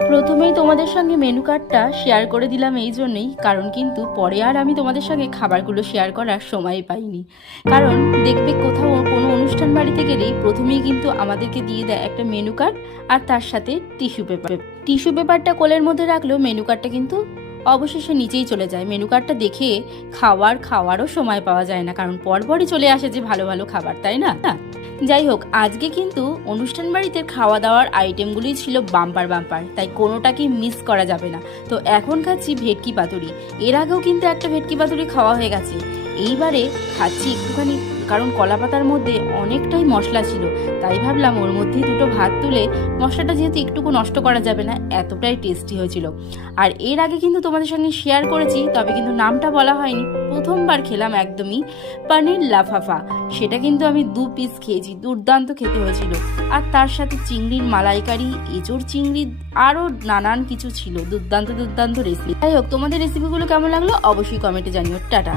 প্রথমেই তোমাদের সঙ্গে মেনু কার্ডটা শেয়ার করে দিলাম এই জন্যই, কারণ কিন্তু পরে আর আমি তোমাদের সঙ্গে খাবারগুলো শেয়ার করার সময় পাইনি। কারণ দেখবে কোথাও কোনো অনুষ্ঠান বাড়িতে গেলেই প্রথমেই কিন্তু আমাদেরকে দিয়ে দেয় একটা মেনু কার্ড আর তার সাথে টিস্যু পেপার টিস্যু পেপারটা কোলের মধ্যে রাখলেও মেনু কার্ডটা কিন্তু অবশেষে নিচেই চলে যায়। মেনু কার্ডটা দেখে খাওয়ার খাওয়ারও সময় পাওয়া যায় না, কারণ পরপরই চলে আসে যে ভালো ভালো খাবার, তাই না? যাই হোক, আজকে কিন্তু অনুষ্ঠান বাড়িতে খাওয়া দাওয়ার আইটেমগুলি ছিল বাম্পার বাম্পার তাই কোনোটাকেই মিস করা যাবে না। তো এখন খাচ্ছি ভেটকি পাতুরি। এর আগেও কিন্তু একটা ভেটকি পাতুরি খাওয়া হয়ে গেছে। এইবারে খাচ্ছি একটুখানি কারণ কলা পাতার মধ্যে অনেকটাই মশলা ছিল। তাই ভাবলাম ওর মধ্যে দুটো ভাত তুলে মশলাটা যেহেতু একটুকু নষ্ট করা যাবে না, এতটাই টেস্টি হয়েছিল। আর এর আগে কিন্তু তোমাদের সঙ্গে শেয়ার করেছি, তবে কিন্তু নামটা বলা হয়নি। প্রথমবার খেলাম একদমই পানির লাফাফা। সেটা কিন্তু আমি দু পিস খেয়েছি, দুর্দান্ত খেতে হয়েছিল। আর তার সাথে চিংড়ির মালাইকারি এঁচোড় চিংড়ি, আরও নানান কিছু ছিল। দুর্দান্ত দুর্দান্ত রেসিপি যাই হোক, তোমাদের রেসিপিগুলো কেমন লাগল অবশ্যই কমেন্টে জানিও। টাটা।